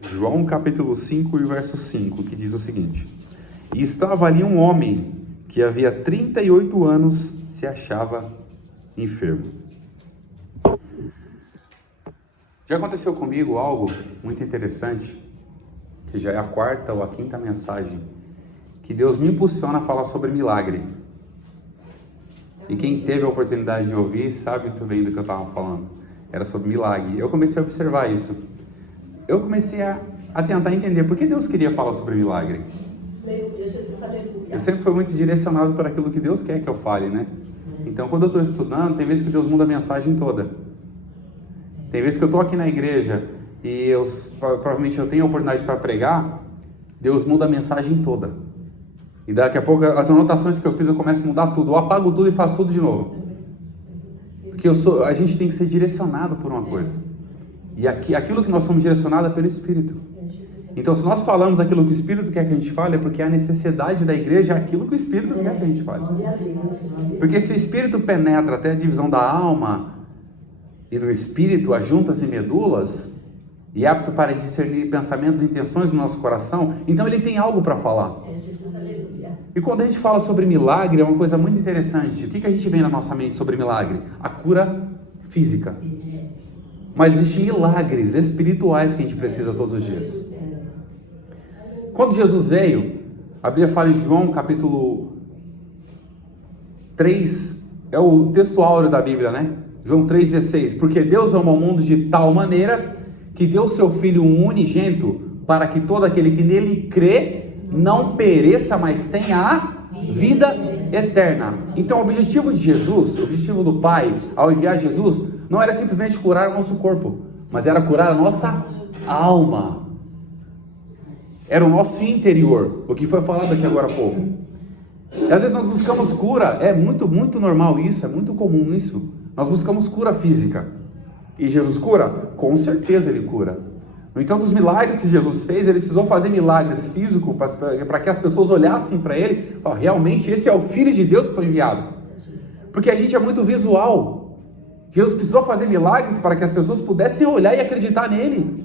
João capítulo 5 e verso 5, que diz o seguinte: E estava ali um homem que havia 38 anos se achava enfermo. Já aconteceu comigo algo muito interessante, que já é a quarta ou a quinta mensagem, que Deus me impulsiona a falar sobre milagre. E quem teve a oportunidade de ouvir sabe muito bem do que eu estava falando. Era sobre milagre. Eu comecei a observar isso. Eu comecei a tentar entender por que Deus queria falar sobre milagre. Eu sempre fui muito direcionado para aquilo que Deus quer que eu fale, né? Então, quando eu estou estudando, tem vezes que Deus muda a mensagem toda. Tem vezes que eu estou aqui na igreja e provavelmente eu tenho a oportunidade para pregar, Deus muda a mensagem toda. E daqui a pouco as anotações que eu fiz eu começo a mudar tudo. Eu apago tudo e faço tudo de novo. Porque a gente tem que ser direcionado por uma coisa. E aquilo que nós somos direcionados é pelo Espírito. Então, se nós falamos aquilo que o Espírito quer que a gente fale, é porque a necessidade da igreja é aquilo que o Espírito quer que a gente fale. Porque se o Espírito penetra até a divisão da alma e do Espírito, as juntas e medulas, e é apto para discernir pensamentos e intenções do nosso coração, então ele tem algo para falar. E quando a gente fala sobre milagre, é uma coisa muito interessante. O que a gente vê na nossa mente sobre milagre? A cura física. Mas existem milagres espirituais que a gente precisa todos os dias. Quando Jesus veio, a Bíblia fala em João capítulo 3, é o texto áureo da Bíblia, né? João 3,16, porque Deus ama o mundo de tal maneira que deu seu Filho unigênito para que todo aquele que nele crê não pereça, mas tenha a vida eterna. Então o objetivo de Jesus, o objetivo do Pai ao enviar Jesus, não era simplesmente curar o nosso corpo, mas era curar a nossa alma. Era o nosso interior, o que foi falado aqui agora há pouco. E às vezes nós buscamos cura, é muito normal isso, é muito comum isso. Nós buscamos cura física. E Jesus cura? Com certeza ele cura. No entanto, os milagres que Jesus fez, ele precisou fazer milagres físicos para que as pessoas olhassem para ele e falassem, realmente esse é o Filho de Deus que foi enviado. Porque a gente é muito visual. Jesus precisou fazer milagres para que as pessoas pudessem olhar e acreditar nele.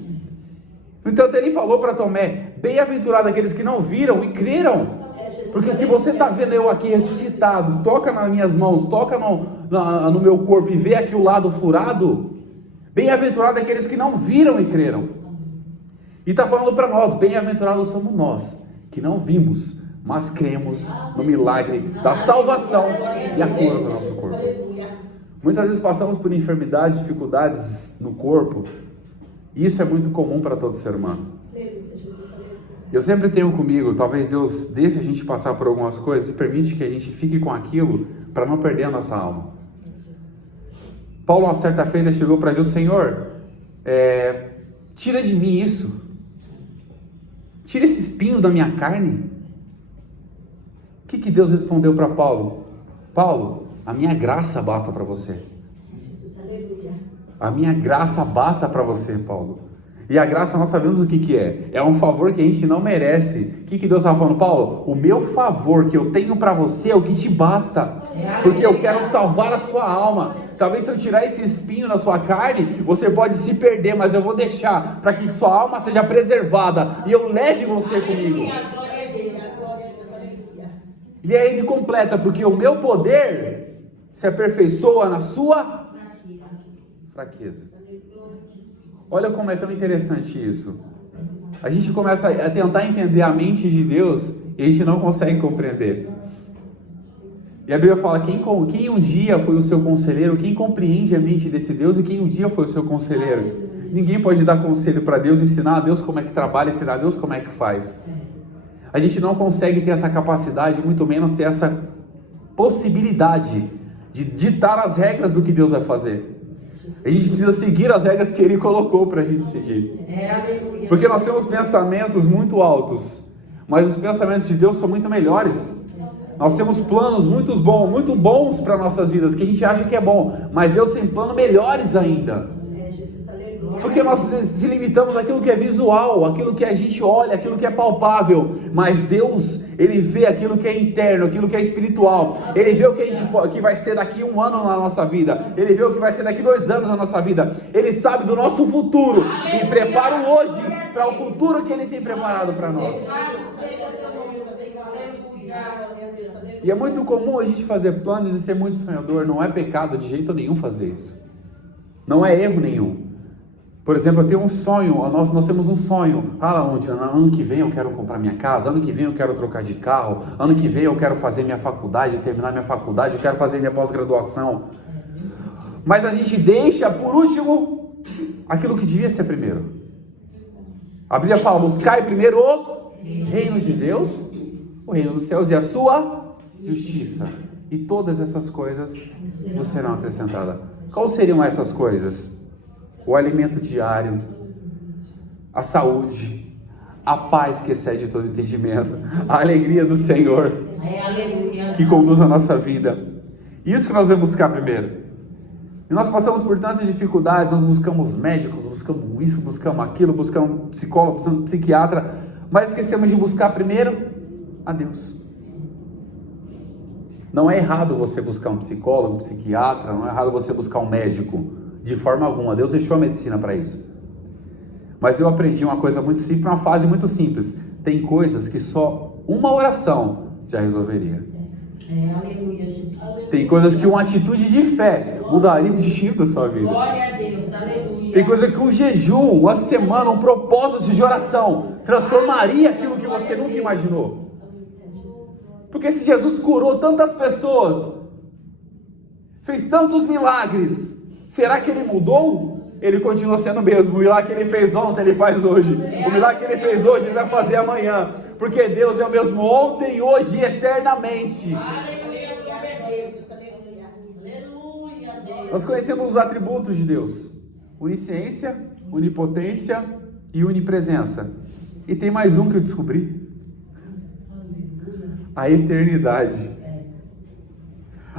No entanto, ele falou para Tomé, bem-aventurado aqueles que não viram e creram. Porque se você está vendo eu aqui ressuscitado, toca nas minhas mãos, toca no meu corpo e vê aqui o lado furado, bem-aventurado aqueles que não viram e creram. E está falando para nós, bem-aventurados somos nós, que não vimos, mas cremos no milagre da salvação e a cura do nosso corpo. Muitas vezes passamos por enfermidades, dificuldades no corpo, e isso é muito comum para todo ser humano. Eu sempre tenho comigo, talvez Deus deixe a gente passar por algumas coisas e permite que a gente fique com aquilo para não perder a nossa alma. Paulo, uma certa feita, chegou para Jesus, Senhor, tira de mim isso. Tira esse espinho da minha carne. O que Deus respondeu para Paulo? Paulo, a minha graça basta para você. A minha graça basta para você, Paulo. E a graça nós sabemos o que é. É um favor que a gente não merece. O que Deus estava falando? Paulo, o meu favor que eu tenho para você é o que te basta. Porque eu quero salvar a sua alma. Talvez se eu tirar esse espinho da sua carne, você pode se perder, mas eu vou deixar para que sua alma seja preservada e eu leve você comigo. E aí ele completa, porque o meu poder se aperfeiçoa na sua fraqueza. Olha como é tão interessante isso. A gente começa a tentar entender a mente de Deus e a gente não consegue compreender. E a Bíblia fala, quem um dia foi o seu conselheiro, quem compreende a mente desse Deus e quem um dia foi o seu conselheiro? Ninguém pode dar conselho para Deus, ensinar a Deus como é que trabalha, ensinar a Deus como é que faz. A gente não consegue ter essa capacidade, muito menos ter essa possibilidade de ditar as regras do que Deus vai fazer. A gente precisa seguir as regras que Ele colocou para a gente seguir. Porque nós temos pensamentos muito altos, mas os pensamentos de Deus são muito melhores. Nós temos planos muito bons para nossas vidas, que a gente acha que é bom, mas Deus tem planos melhores ainda. Porque nós se limitamos àquilo que é visual, àquilo que a gente olha, àquilo que é palpável, mas Deus, Ele vê aquilo que é interno, aquilo que é espiritual. Ele vê o que vai ser daqui 1 ano na nossa vida, Ele vê o que vai ser daqui 2 anos na nossa vida, Ele sabe do nosso futuro e prepara o hoje para o futuro que Ele tem preparado para nós. E é muito comum a gente fazer planos e ser muito sonhador. Não é pecado de jeito nenhum fazer isso. Não é erro nenhum. Por exemplo, eu tenho um sonho, nós temos um sonho. Ano que vem eu quero comprar minha casa, ano que vem eu quero trocar de carro, ano que vem eu quero fazer minha faculdade, terminar minha faculdade, eu quero fazer minha pós-graduação. Mas a gente deixa, por último, aquilo que devia ser primeiro. A Bíblia fala, buscai primeiro o reino de Deus, o reino dos céus e a sua justiça. E todas essas coisas vos serão acrescentadas. Quais seriam essas coisas? O alimento diário, a saúde, a paz que excede todo entendimento, a alegria do Senhor que conduz a nossa vida. Isso que nós vamos buscar primeiro. E nós passamos por tantas dificuldades, nós buscamos médicos, buscamos isso, buscamos aquilo, buscamos psicólogo, buscamos psiquiatra, mas esquecemos de buscar primeiro a Deus. Não é errado você buscar um psicólogo, um psiquiatra, não é errado você buscar um médico, de forma alguma. Deus deixou a medicina para isso. Mas eu aprendi uma coisa muito simples, uma frase muito simples. Tem coisas que só uma oração já resolveria. Aleluia, Jesus. Tem coisas que uma atitude de fé mudaria o destino da sua vida. Glória a Deus, aleluia. Tem coisa que um jejum, uma semana, um propósito de oração transformaria aquilo que você nunca imaginou. Porque se Jesus curou tantas pessoas, fez tantos milagres, será que Ele mudou? Ele continua sendo o mesmo. O milagre que Ele fez ontem, Ele faz hoje. O milagre que Ele fez hoje, Ele vai fazer amanhã. Porque Deus é o mesmo ontem, hoje e eternamente. Aleluia, glória a Deus, aleluia. Aleluia, Deus. Nós conhecemos os atributos de Deus: onisciência, onipotência e onipresença. E tem mais um que eu descobri: a eternidade.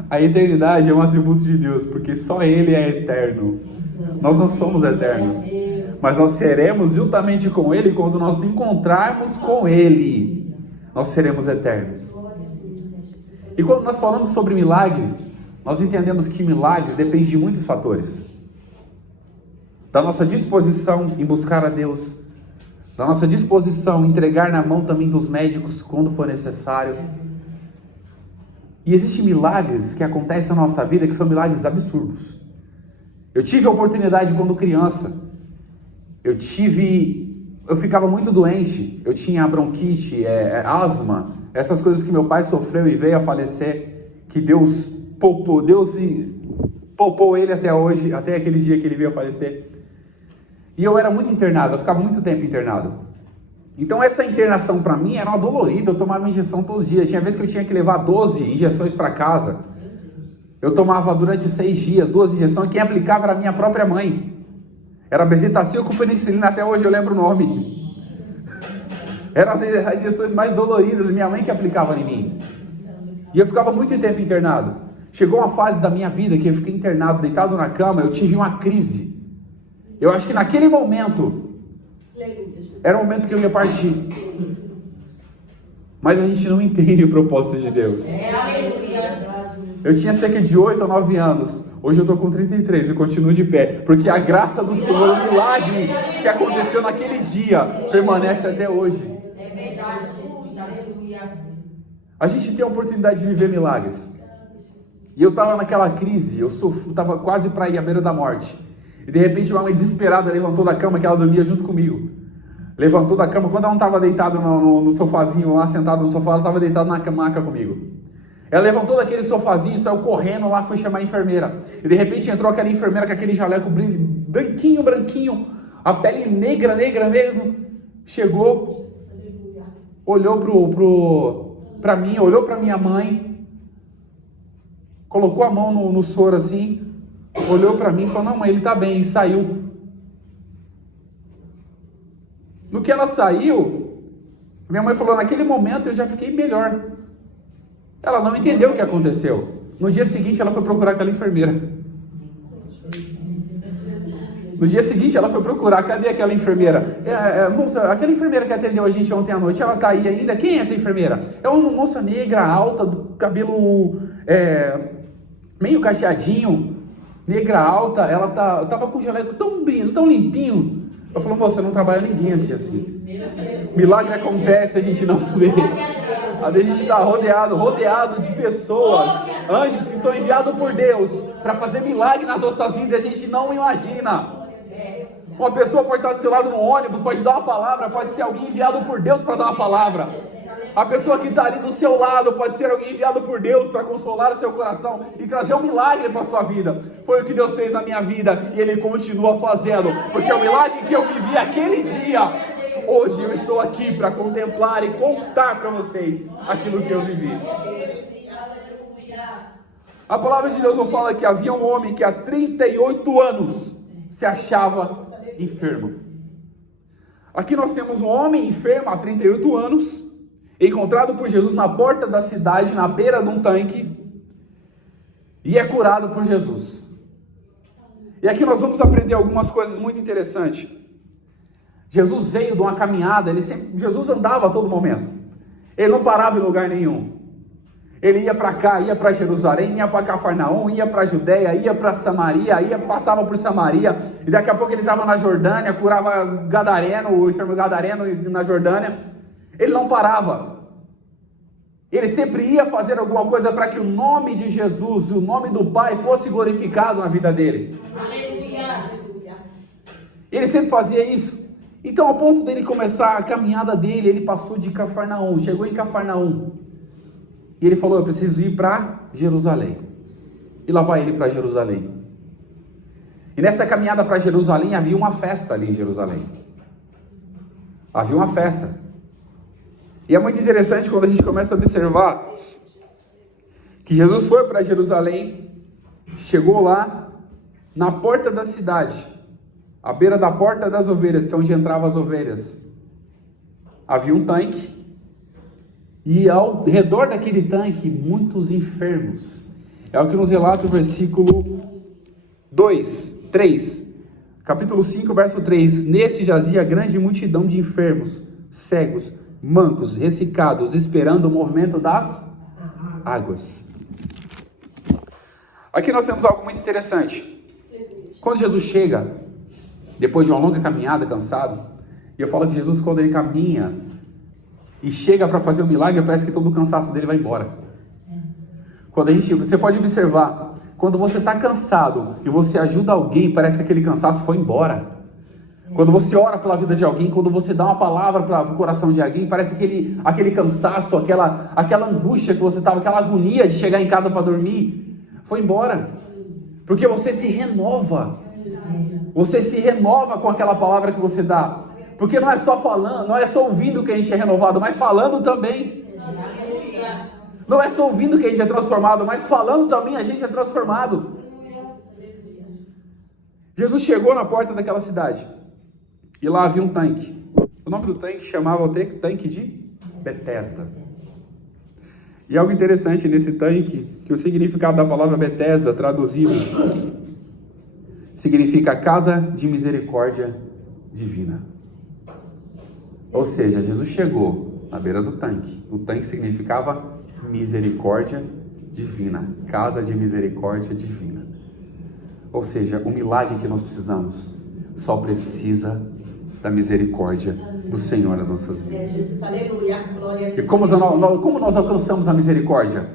A eternidade é um atributo de Deus, porque só Ele é eterno. Nós não somos eternos, mas nós seremos juntamente com Ele quando nós nos encontrarmos com Ele. Nós seremos eternos. E quando nós falamos sobre milagre, nós entendemos que milagre depende de muitos fatores. Da nossa disposição em buscar a Deus, da nossa disposição em entregar na mão também dos médicos quando for necessário. E existem milagres que acontecem na nossa vida que são milagres absurdos. Eu tive a oportunidade quando criança, eu ficava muito doente, eu tinha bronquite, asma, essas coisas que meu pai sofreu e veio a falecer, que Deus poupou ele até hoje, até aquele dia que ele veio a falecer. E eu era muito internado, eu ficava muito tempo internado. Então essa internação para mim era uma dolorida, eu tomava injeção todo dia. Tinha vezes que eu tinha que levar 12 injeções para casa. Eu tomava durante 6 dias, 2 injeções, e quem aplicava era a minha própria mãe. Era bezetacil com penicilina, até hoje eu lembro o nome. Eram as injeções mais doloridas, minha mãe que aplicava em mim. E eu ficava muito tempo internado. Chegou uma fase da minha vida que eu fiquei internado, deitado na cama, eu tive uma crise. Eu acho que naquele momento, era o momento que eu ia partir. Mas a gente não entende o propósito de Deus. Eu tinha cerca de 8 ou 9 anos. Hoje eu estou com 33 e continuo de pé. Porque a graça do Senhor, o milagre que aconteceu naquele dia, permanece até hoje. É verdade, Jesus. Aleluia. A gente tem a oportunidade de viver milagres. E eu estava naquela crise, eu estava quase para ir à beira da morte. E de repente uma mãe desesperada levantou da cama, que ela dormia junto comigo. Levantou da cama, quando ela não estava deitada no sofazinho lá, sentado no sofá, ela estava deitada na maca comigo. Ela levantou daquele sofazinho, saiu correndo lá, foi chamar a enfermeira. E de repente entrou aquela enfermeira com aquele jaleco branquinho, a pele negra mesmo. Chegou, olhou para mim, olhou para minha mãe, colocou a mão no soro assim, olhou para mim e falou: não, mãe, ele está bem, e saiu. No que ela saiu, minha mãe falou: naquele momento eu já fiquei melhor. Ela não entendeu o que aconteceu. No dia seguinte ela foi procurar aquela enfermeira. No dia seguinte ela foi procurar, cadê aquela enfermeira? Moça, aquela enfermeira que atendeu a gente ontem à noite, ela está aí ainda? Quem é essa enfermeira? É uma moça negra, alta, do cabelo meio cacheadinho, negra alta, ela estava com o jaleco tão limpinho, Eu falo, moça, não trabalha ninguém aqui assim. Milagre acontece, a gente não vê. Às vezes a gente está rodeado de pessoas, anjos que são enviados por Deus para fazer milagre nas nossas vidas e a gente não imagina. Uma pessoa pode estar do seu lado no ônibus, pode dar uma palavra, pode ser alguém enviado por Deus para dar uma palavra. A pessoa que está ali do seu lado pode ser alguém enviado por Deus para consolar o seu coração e trazer um milagre para a sua vida. Foi o que Deus fez na minha vida e Ele continua fazendo, porque o milagre que eu vivi aquele dia, hoje eu estou aqui para contemplar e contar para vocês aquilo que eu vivi. A palavra de Deus não fala que havia um homem que há 38 anos se achava enfermo. Aqui nós temos um homem enfermo há 38 anos, encontrado por Jesus na porta da cidade, na beira de um tanque, e é curado por Jesus. E aqui nós vamos aprender algumas coisas muito interessantes. Jesus veio de uma caminhada, Jesus andava a todo momento, ele não parava em lugar nenhum. Ele ia para cá, ia para Jerusalém, ia para Cafarnaum, ia para Judeia, ia para Samaria, passava por Samaria, e daqui a pouco ele estava na Jordânia, curava Gadareno, o enfermo Gadareno na Jordânia. Ele não parava. Ele sempre ia fazer alguma coisa para que o nome de Jesus, o nome do Pai fosse glorificado na vida dele. Ele sempre fazia isso. Então, ao ponto dele começar a caminhada dele, ele passou de Cafarnaum, chegou em Cafarnaum. E ele falou, eu preciso ir para Jerusalém. E lá vai ele para Jerusalém. E nessa caminhada para Jerusalém, havia uma festa ali em Jerusalém. Havia uma festa. E é muito interessante quando a gente começa a observar que Jesus foi para Jerusalém, chegou lá, na porta da cidade, à beira da porta das ovelhas, que é onde entravam as ovelhas, havia um tanque. E ao redor daquele tanque, muitos enfermos. É o que nos relata o versículo 3. Capítulo 5, verso 3. Neste jazia grande multidão de enfermos, cegos, mancos, ressecados, esperando o movimento das águas. Aqui nós temos algo muito interessante. Quando Jesus chega, depois de uma longa caminhada, cansado, e eu falo que Jesus, quando ele caminha e chega para fazer um milagre, parece que todo o cansaço dele vai embora. Você pode observar, quando você está cansado e você ajuda alguém, parece que aquele cansaço foi embora. Quando você ora pela vida de alguém, quando você dá uma palavra para o coração de alguém, parece que aquele cansaço, aquela angústia que você estava, aquela agonia de chegar em casa para dormir, foi embora. Porque você se renova. Você se renova com aquela palavra que você dá. Porque não é só falando, não é só ouvindo que a gente é renovado, mas falando também. Não é só ouvindo que a gente é transformado, mas falando também a gente é transformado. Jesus chegou na porta daquela cidade. E lá havia um tanque. O nome do tanque chamava o tanque de Betesda. E algo interessante nesse tanque, que o significado da palavra Betesda, traduzido, significa casa de misericórdia divina. Ou seja, Jesus chegou na beira do tanque. O tanque significava misericórdia divina. Casa de misericórdia divina. Ou seja, o milagre que nós precisamos só precisa da misericórdia do Senhor nas nossas vidas. E como nós alcançamos a misericórdia?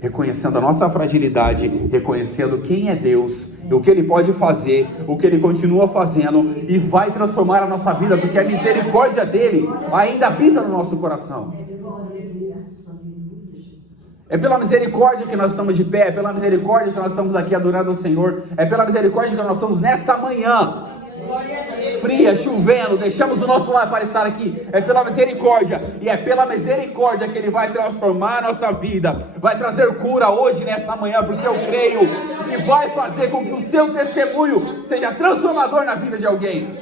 Reconhecendo a nossa fragilidade, reconhecendo quem é Deus, o que Ele pode fazer, o que Ele continua fazendo e vai transformar a nossa vida, porque a misericórdia dEle ainda habita no nosso coração. É pela misericórdia que nós estamos de pé, é pela misericórdia que nós estamos aqui adorando ao Senhor, é pela misericórdia que nós estamos nessa manhã, fria, chovendo, deixamos o nosso lar para estar aqui, é pela misericórdia, e é pela misericórdia que Ele vai transformar a nossa vida, vai trazer cura hoje, nessa manhã, porque eu creio, e vai fazer com que o seu testemunho seja transformador na vida de alguém.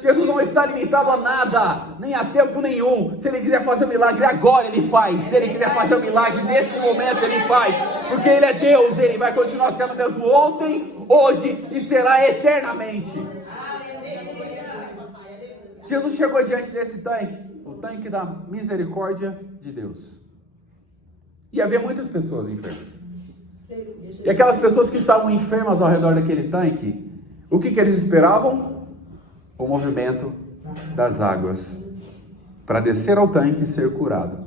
Jesus não está limitado a nada, nem a tempo nenhum. Se Ele quiser fazer um milagre agora, Ele faz. Se Ele quiser fazer um milagre neste momento, Ele faz. Porque Ele é Deus, Ele vai continuar sendo mesmo ontem, hoje e será eternamente. Jesus chegou diante desse tanque, o tanque da misericórdia de Deus. E havia muitas pessoas enfermas. E aquelas pessoas que estavam enfermas ao redor daquele tanque, o que eles esperavam? o movimento das águas para descer ao tanque e ser curado.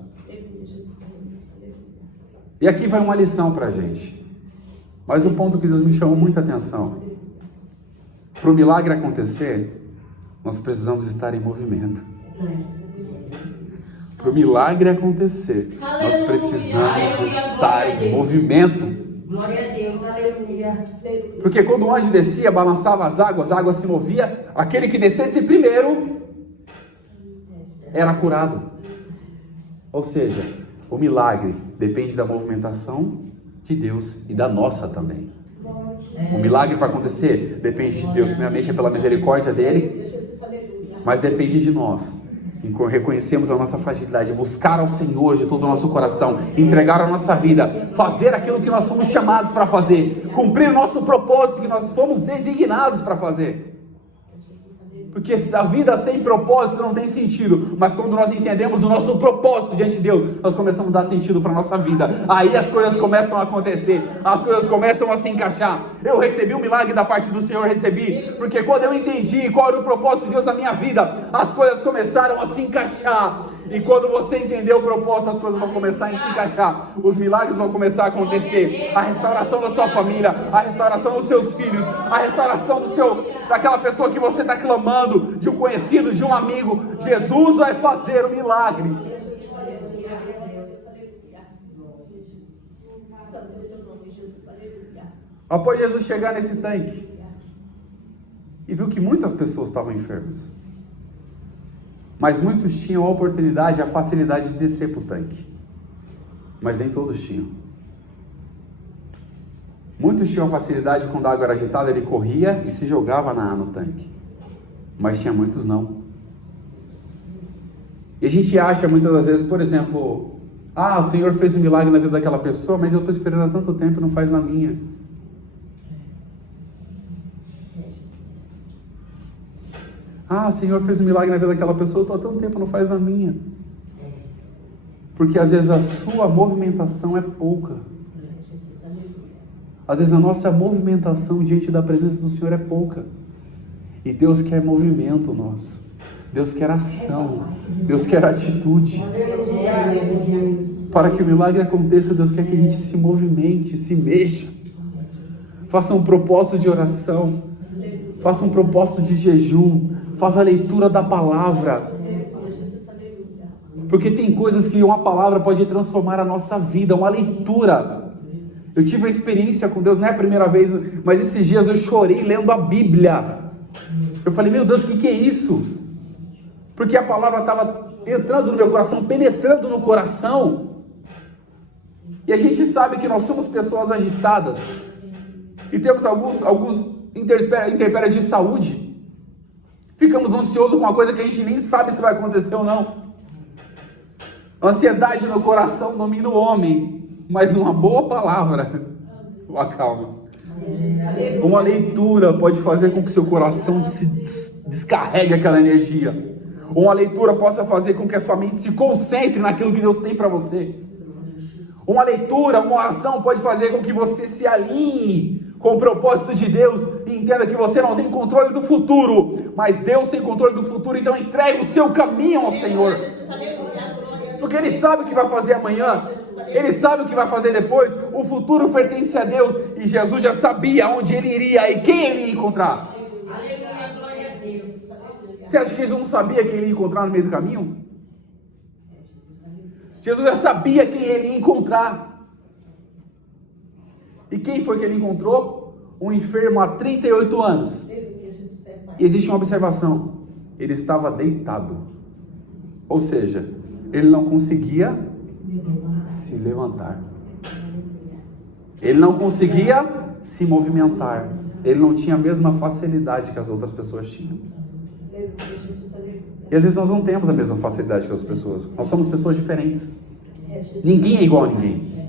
E aqui vai uma lição para a gente. Mas o ponto que Deus me chamou muita atenção. Para o milagre acontecer, nós precisamos estar em movimento. Para o milagre acontecer, nós precisamos estar em movimento. Glória a Deus, aleluia. Porque quando o anjo descia, balançava as águas se movia, aquele que descesse primeiro era curado. Ou seja, o milagre depende da movimentação de Deus e da nossa também. O milagre para acontecer depende de Deus, primeiramente é pela misericórdia dele, mas depende de nós. Reconhecemos a nossa fragilidade, buscar ao Senhor de todo o nosso coração, entregar a nossa vida, fazer aquilo que nós fomos chamados para fazer, cumprir o nosso propósito que nós fomos designados para fazer. Porque a vida sem propósito não tem sentido, mas quando nós entendemos o nosso propósito diante de Deus, nós começamos a dar sentido para a nossa vida. Aí as coisas começam a acontecer, as coisas começam a se encaixar. Eu recebi um milagre da parte do Senhor, recebi, porque quando eu entendi qual era o propósito de Deus na minha vida, as coisas começaram a se encaixar. E quando você entender o propósito, as coisas vão começar a se encaixar, os milagres vão começar a acontecer, a restauração da sua família, a restauração dos seus filhos, a restauração daquela pessoa que você está clamando, de um conhecido, de um amigo. Jesus vai fazer o milagre. Após Jesus chegar nesse tanque e viu que muitas pessoas estavam enfermas, mas muitos tinham a oportunidade, a facilidade de descer para o tanque. Mas nem todos tinham. Muitos tinham a facilidade, quando a água era agitada, ele corria e se jogava no tanque. Mas tinha muitos não. E a gente acha muitas das vezes, por exemplo, o Senhor fez um milagre na vida daquela pessoa, mas eu estou esperando há tanto tempo e não faz na minha. O Senhor fez um milagre na vida daquela pessoa, eu estou há tanto tempo, não faz a minha. Porque às vezes a sua movimentação é pouca. Às vezes a nossa movimentação diante da presença do Senhor é pouca. E Deus quer movimento nosso. Deus quer ação. Deus quer atitude. Para que o milagre aconteça, Deus quer que a gente se movimente, se mexa. Faça um propósito de oração. Faça um propósito de jejum. Faça a leitura da palavra. Porque tem coisas que uma palavra pode transformar a nossa vida. Uma leitura. Eu tive uma experiência com Deus, não é a primeira vez, mas esses dias eu chorei lendo a Bíblia. Eu falei, meu Deus, o que é isso? Porque a palavra estava entrando no meu coração, penetrando no coração. E a gente sabe que nós somos pessoas agitadas. E temos alguns intempéries de saúde. Ficamos ansiosos com uma coisa que a gente nem sabe se vai acontecer ou não. Ansiedade no coração domina o homem, mas uma boa palavra o acalma. Uma leitura pode fazer com que seu coração se descarregue aquela energia. Uma leitura possa fazer com que a sua mente se concentre naquilo que Deus tem para você. Uma leitura, uma oração pode fazer com que você se alinhe com o propósito de Deus e entenda que você não tem controle do futuro, mas Deus tem controle do futuro, então entregue o seu caminho ao Senhor. Porque Ele sabe o que vai fazer amanhã, Ele sabe o que vai fazer depois. O futuro pertence a Deus e Jesus já sabia onde Ele iria e quem Ele ia encontrar. Aleluia, glória a Deus. Você acha que Jesus não sabia quem Ele ia encontrar no meio do caminho? Jesus já sabia quem Ele ia encontrar. E quem foi que Ele encontrou? Um enfermo há 38 anos. E existe uma observação. Ele estava deitado. Ou seja, ele não conseguia se levantar. Ele não conseguia se movimentar. Ele não tinha a mesma facilidade que as outras pessoas tinham. E às vezes nós não temos a mesma facilidade que as pessoas. Nós somos pessoas diferentes. Ninguém é igual a ninguém.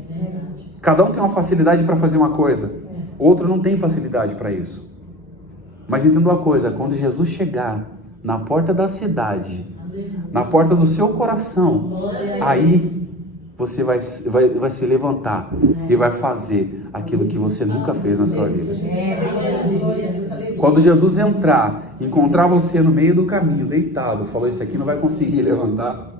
Cada um tem uma facilidade para fazer uma coisa. Outro não tem facilidade para isso. Mas entenda uma coisa. Quando Jesus chegar na porta da cidade, na porta do seu coração, aí você vai se levantar e vai fazer aquilo que você nunca fez na sua vida. Quando Jesus entrar, encontrar você no meio do caminho, deitado, falou, esse aqui não vai conseguir levantar.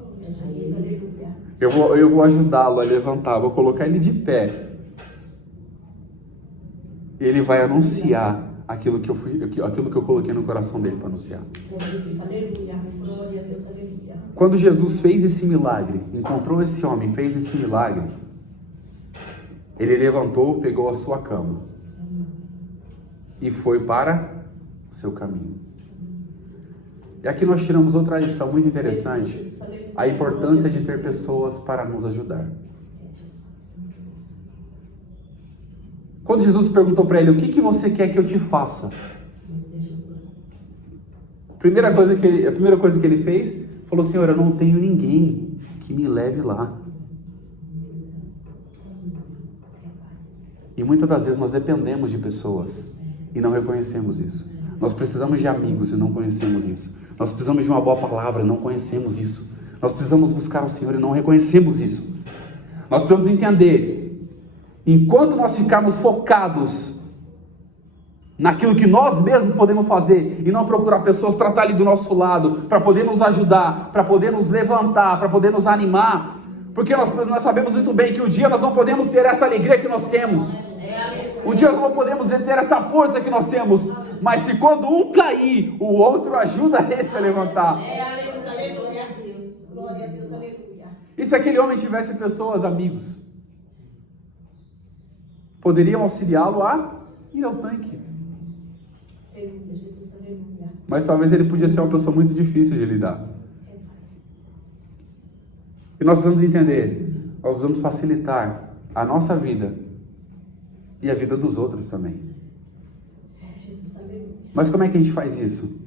Eu vou ajudá-lo a levantar, vou colocar ele de pé. Ele vai anunciar aquilo que eu coloquei no coração dele para anunciar. Quando Jesus fez esse milagre, encontrou esse homem, fez esse milagre, ele levantou, pegou a sua cama e foi para o seu caminho. E aqui nós tiramos outra lição muito interessante, a importância de ter pessoas para nos ajudar. Quando Jesus perguntou para ele, o que você quer que eu te faça? A primeira coisa que ele fez, falou, Senhor, eu não tenho ninguém que me leve lá. E muitas das vezes nós dependemos de pessoas e não reconhecemos isso. Nós precisamos de amigos e não conhecemos isso. Nós precisamos de uma boa palavra e não conhecemos isso. Nós precisamos buscar o Senhor e não reconhecemos isso. Nós precisamos entender, enquanto nós ficarmos focados naquilo que nós mesmos podemos fazer e não procurar pessoas para estar ali do nosso lado, para poder nos ajudar, para poder nos levantar, para poder nos animar, porque nós sabemos muito bem que um dia nós não podemos ter essa alegria que nós temos, um dia nós não podemos ter essa força que nós temos, mas se quando um cair, o outro ajuda esse a levantar. E se aquele homem tivesse pessoas, amigos, poderiam auxiliá-lo a ir ao tanque. Mas talvez ele podia ser uma pessoa muito difícil de lidar. E nós precisamos entender, nós precisamos facilitar a nossa vida e a vida dos outros também. Mas como é que a gente faz isso?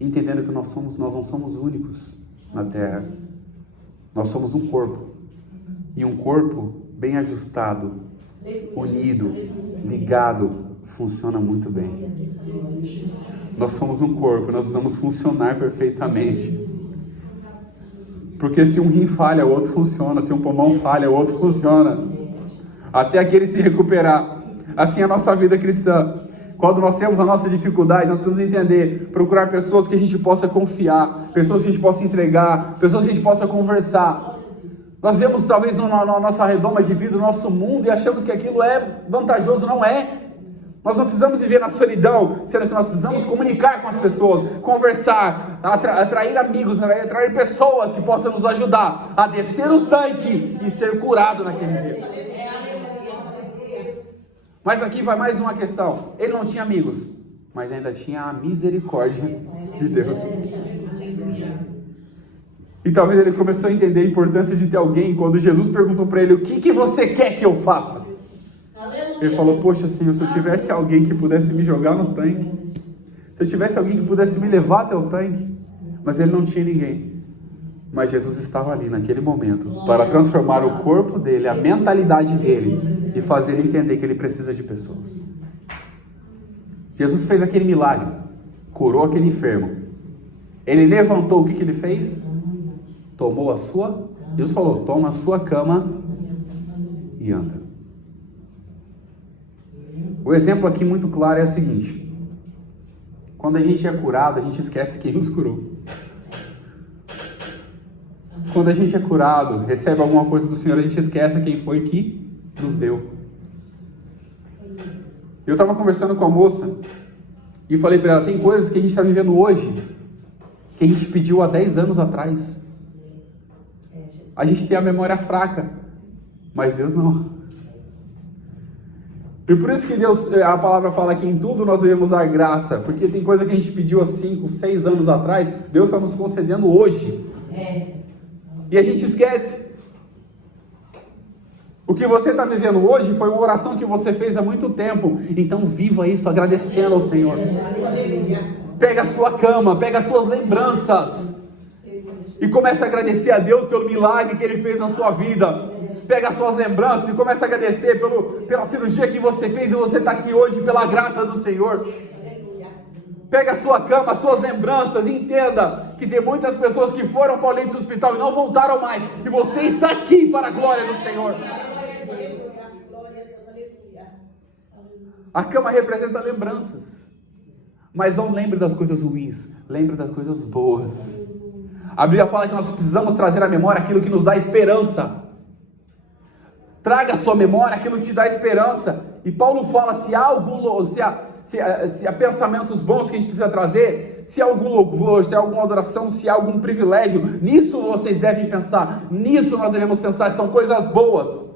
Entendendo que nós não somos únicos na Terra. Nós somos um corpo. E um corpo bem ajustado, unido, ligado, funciona muito bem. Nós somos um corpo, nós precisamos funcionar perfeitamente. Porque se um rim falha, o outro funciona. Se um pulmão falha, o outro funciona. Até aquele se recuperar. Assim é a nossa vida cristã. Quando nós temos a nossa dificuldade, nós precisamos entender, procurar pessoas que a gente possa confiar, pessoas que a gente possa entregar, pessoas que a gente possa conversar. Nós vemos talvez na nossa redoma de vida, no nosso mundo, e achamos que aquilo é vantajoso, não é. Nós não precisamos viver na solidão, sendo que nós precisamos comunicar com as pessoas, conversar, atrair amigos, atrair pessoas que possam nos ajudar a descer o tanque e ser curado naquele dia. Mas aqui vai mais uma questão. Ele não tinha amigos, mas ainda tinha a misericórdia de Deus. E talvez ele começou a entender a importância de ter alguém. Quando Jesus perguntou para ele, o que você quer que eu faça? Ele falou, poxa Senhor, se eu tivesse alguém que pudesse me jogar no tanque, se eu tivesse alguém que pudesse me levar até o tanque. Mas ele não tinha ninguém. Mas Jesus estava ali naquele momento para transformar o corpo dele, a mentalidade dele, e fazer ele entender que ele precisa de pessoas. Jesus fez aquele milagre, curou aquele enfermo. Ele levantou, o que ele fez? Tomou a sua, Jesus falou, toma a sua cama e anda. O exemplo aqui muito claro é o seguinte: quando a gente é curado, a gente esquece quem nos curou. Quando a gente é curado, recebe alguma coisa do Senhor, a gente esquece quem foi que nos deu. Eu estava conversando com a moça e falei para ela, tem coisas que a gente está vivendo hoje que a gente pediu há 10 anos atrás. A gente tem a memória fraca, mas Deus não. E por isso que Deus, a palavra fala que em tudo nós devemos dar graça, porque tem coisa que a gente pediu há 5, 6 anos atrás, Deus está nos concedendo hoje. E a gente esquece. O que você está vivendo hoje foi uma oração que você fez há muito tempo. Então viva isso agradecendo ao Senhor. Pega a sua cama, pega as suas lembranças e comece a agradecer a Deus pelo milagre que Ele fez na sua vida. Pega as suas lembranças e comece a agradecer pela cirurgia que você fez e você está aqui hoje pela graça do Senhor. Pega a sua cama, as suas lembranças e entenda que tem muitas pessoas que foram para o leito do hospital e não voltaram mais. E você está aqui para a glória do Senhor. A cama representa lembranças. Mas não lembre das coisas ruins, lembre das coisas boas. A Bíblia fala que nós precisamos trazer à memória aquilo que nos dá esperança. Traga à sua memória aquilo que te dá esperança. E Paulo fala, se há pensamentos bons que a gente precisa trazer, se há algum louvor, se há alguma adoração, se há algum privilégio, nisso vocês devem pensar, nisso nós devemos pensar, são coisas boas.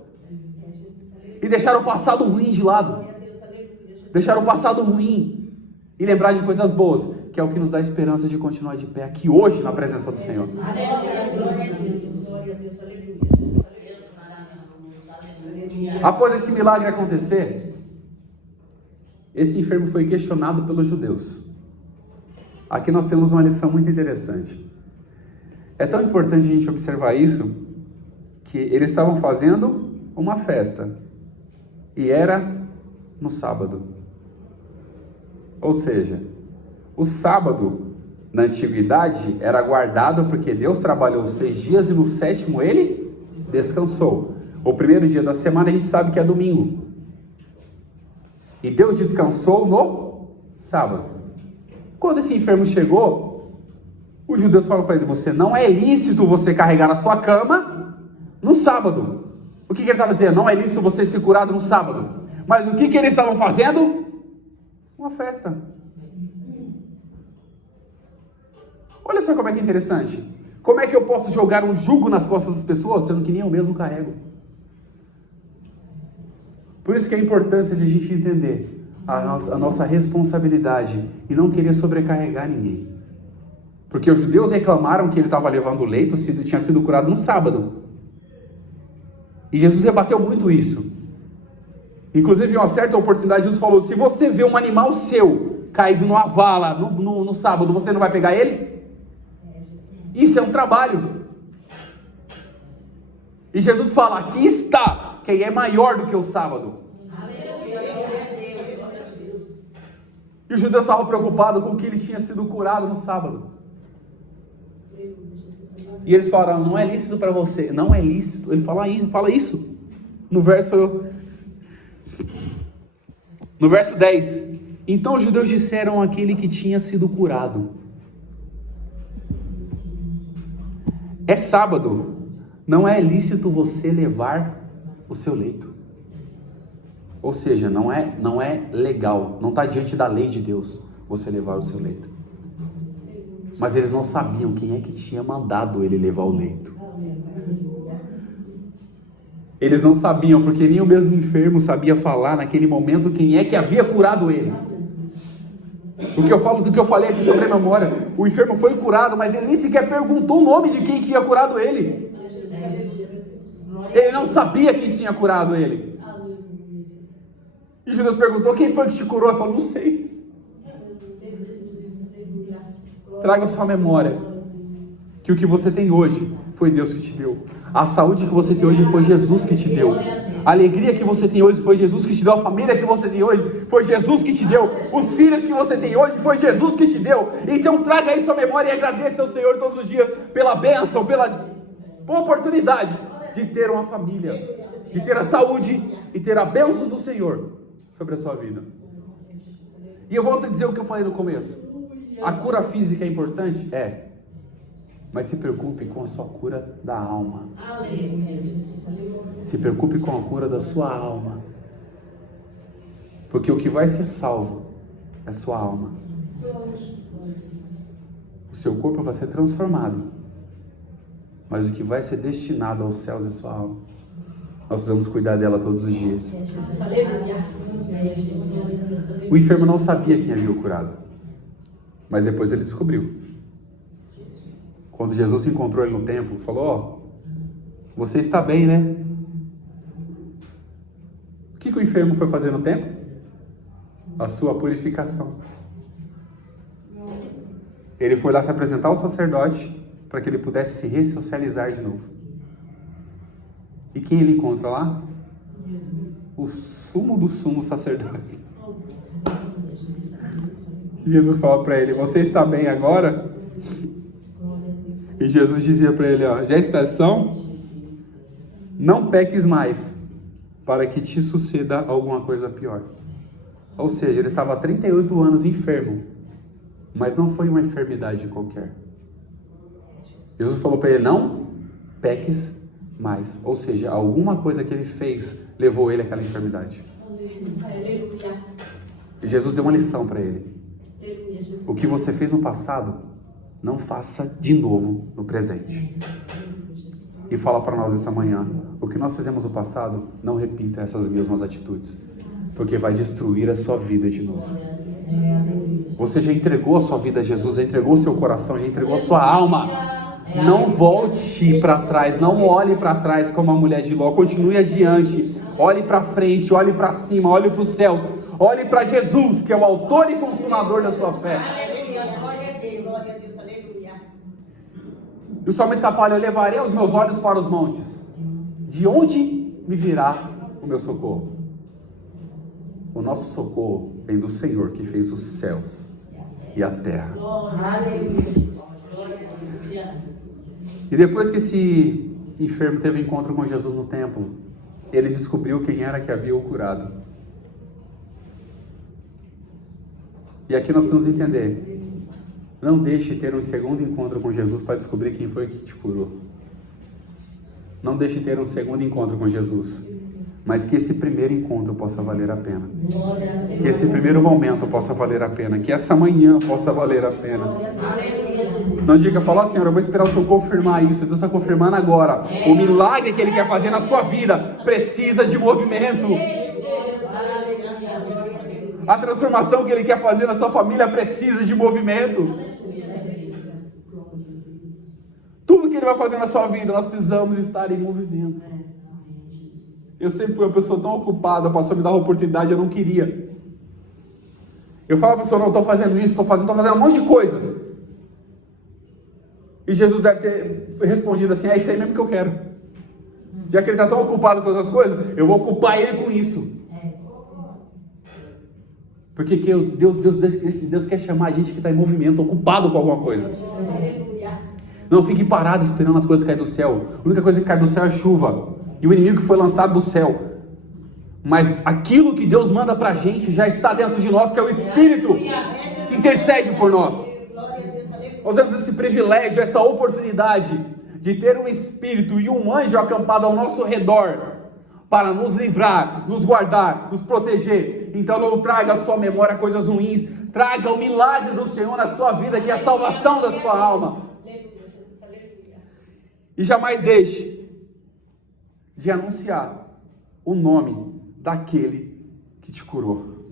E deixar o passado ruim de lado. Deixar o passado ruim e lembrar de coisas boas, que é o que nos dá esperança de continuar de pé aqui hoje na presença do Senhor. Após esse milagre acontecer, esse enfermo foi questionado pelos judeus. Aqui nós temos uma lição muito interessante. É tão importante a gente observar isso, que eles estavam fazendo uma festa, e era no sábado. Ou seja, o sábado, na antiguidade, era guardado porque Deus trabalhou 6 dias e no 7º ele descansou. O primeiro dia da semana a gente sabe que é domingo. E Deus descansou no sábado. Quando esse enfermo chegou, os judeus falaram para ele, não é lícito você carregar a sua cama no sábado. O que ele estava dizendo? Não é lícito você ser curado no sábado. Mas o que eles estavam fazendo? Uma festa. Olha só como é que é interessante. Como é que eu posso jogar um jugo nas costas das pessoas, sendo que nem eu mesmo carrego? Por isso que é a importância de a gente entender a nossa responsabilidade e não querer sobrecarregar ninguém. Porque os judeus reclamaram que ele estava levando o leito, tinha sido curado no sábado. E Jesus rebateu muito isso. Inclusive, em uma certa oportunidade, Jesus falou, se você vê um animal seu caído numa vala no sábado, você não vai pegar ele? Isso é um trabalho. E Jesus fala, aqui está quem é maior do que o sábado. E os judeus estavam preocupados com que ele tinha sido curado no sábado. E eles falaram, não é lícito para você. Não é lícito. Ele fala isso. No verso 10. Então os judeus disseram àquele que tinha sido curado, é sábado, não é lícito você levar o seu leito. Ou seja, não é legal, não está diante da lei de Deus você levar o seu leito. Mas eles não sabiam quem é que tinha mandado ele levar o leito. Eles não sabiam, porque nem o mesmo enfermo sabia falar naquele momento quem é que havia curado ele. Do que eu falei aqui sobre a memória, o enfermo foi curado, mas ele nem sequer perguntou o nome de quem tinha curado ele. Ele não sabia quem tinha curado ele. E Jesus perguntou, quem foi que te curou? Ele falou, não sei. Traga a sua memória que o que você tem hoje foi Deus que te deu. A saúde que você tem hoje foi Jesus que te deu. A alegria que você tem hoje foi Jesus que te deu. A família que você tem hoje foi Jesus que te deu. Os filhos que você tem hoje foi Jesus que te deu. Então traga isso à memória e agradeça ao Senhor todos os dias pela bênção, pela oportunidade de ter uma família, de ter a saúde e ter a bênção do Senhor sobre a sua vida. E eu volto a dizer o que eu falei no começo. A cura física é importante? É. Mas se preocupe com a sua cura da alma. Se preocupe com a cura da sua alma. Porque o que vai ser salvo é a sua alma. O seu corpo vai ser transformado. Mas o que vai ser destinado aos céus é a sua alma. Nós precisamos cuidar dela todos os dias. O enfermo não sabia quem havia o curado. Mas depois ele descobriu. Quando Jesus encontrou ele no templo, falou, você está bem, né? O que o enfermo foi fazer no templo? A sua purificação. Ele foi lá se apresentar ao sacerdote para que ele pudesse se ressocializar de novo. E quem ele encontra lá? O sumo do sumo sacerdote. Jesus fala para ele, você está bem agora? E Jesus dizia para ele, já está são? Não peques mais, para que te suceda alguma coisa pior. Ou seja, ele estava há 38 anos enfermo, Mas não foi uma enfermidade qualquer. Jesus falou para ele, não peques mais. Ou seja, alguma coisa que ele fez levou ele àquela enfermidade. Aleluia. E Jesus deu uma lição para ele. Aleluia, Jesus. O que você fez no passado, não faça de novo no presente. E fala para nós essa manhã, o que nós fizemos no passado, não repita essas mesmas atitudes, porque vai destruir a sua vida de novo. Você já entregou a sua vida a Jesus, já entregou o seu coração, já entregou a sua alma. Não volte para trás, não olhe para trás como a mulher de Ló, continue adiante, olhe para frente, olhe para cima, olhe para os céus, olhe para Jesus, que é o autor e consumador da sua fé. Aleluia. Glória a Deus. Glória a Deus. Aleluia. E o salmista fala, eu levarei os meus olhos para os montes. De onde me virá o meu socorro? O nosso socorro vem do Senhor, que fez os céus e a terra. Aleluia. E depois que esse enfermo teve encontro com Jesus no templo, ele descobriu quem era que havia o curado. E aqui nós podemos entender, não deixe ter um segundo encontro com Jesus para descobrir quem foi que te curou. Não deixe ter um segundo encontro com Jesus, mas que esse primeiro encontro possa valer a pena. Que esse primeiro momento possa valer a pena, que essa manhã possa valer a pena. Não diga, fala, Senhor, eu vou esperar o Senhor confirmar isso. Deus está confirmando agora. O milagre que Ele quer fazer na sua vida precisa de movimento. A transformação que Ele quer fazer na sua família precisa de movimento. Tudo que Ele vai fazer na sua vida, nós precisamos estar em movimento. Eu sempre fui uma pessoa tão ocupada, o pastor me dava oportunidade, eu não queria. Eu falava para o Senhor, não, estou fazendo isso, estou fazendo um monte de coisa. E Jesus deve ter respondido assim, é isso aí mesmo que eu quero. Já que Ele está tão ocupado com outras coisas, eu vou ocupar Ele com isso. Porque Deus quer chamar a gente que está em movimento, ocupado com alguma coisa. Não fique parado esperando as coisas caírem do céu. A única coisa que cai do céu é chuva. E o inimigo que foi lançado do céu. Mas aquilo que Deus manda para a gente já está dentro de nós, que é o Espírito que intercede por nós. Nós temos esse privilégio, essa oportunidade de ter um Espírito e um anjo acampado ao nosso redor para nos livrar, nos guardar, nos proteger. Então não traga à sua memória coisas ruins, traga o milagre do Senhor na sua vida, que é a salvação da sua alma. E jamais deixe de anunciar o nome daquele que te curou.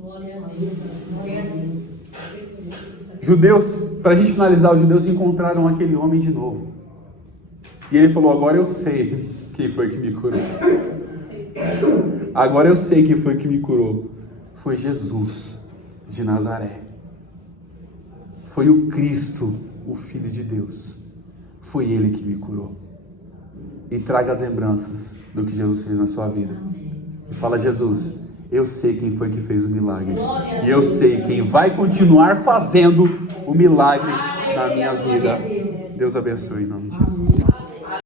Judeus, para a gente finalizar, os judeus encontraram aquele homem de novo. E ele falou, agora eu sei quem foi que me curou. Agora eu sei quem foi que me curou. Foi Jesus de Nazaré. Foi o Cristo, o Filho de Deus. Foi Ele que me curou. E traga as lembranças do que Jesus fez na sua vida. E fala, Jesus, eu sei quem foi que fez o milagre. E eu sei quem vai continuar fazendo o milagre na minha vida. Deus abençoe em nome de Jesus.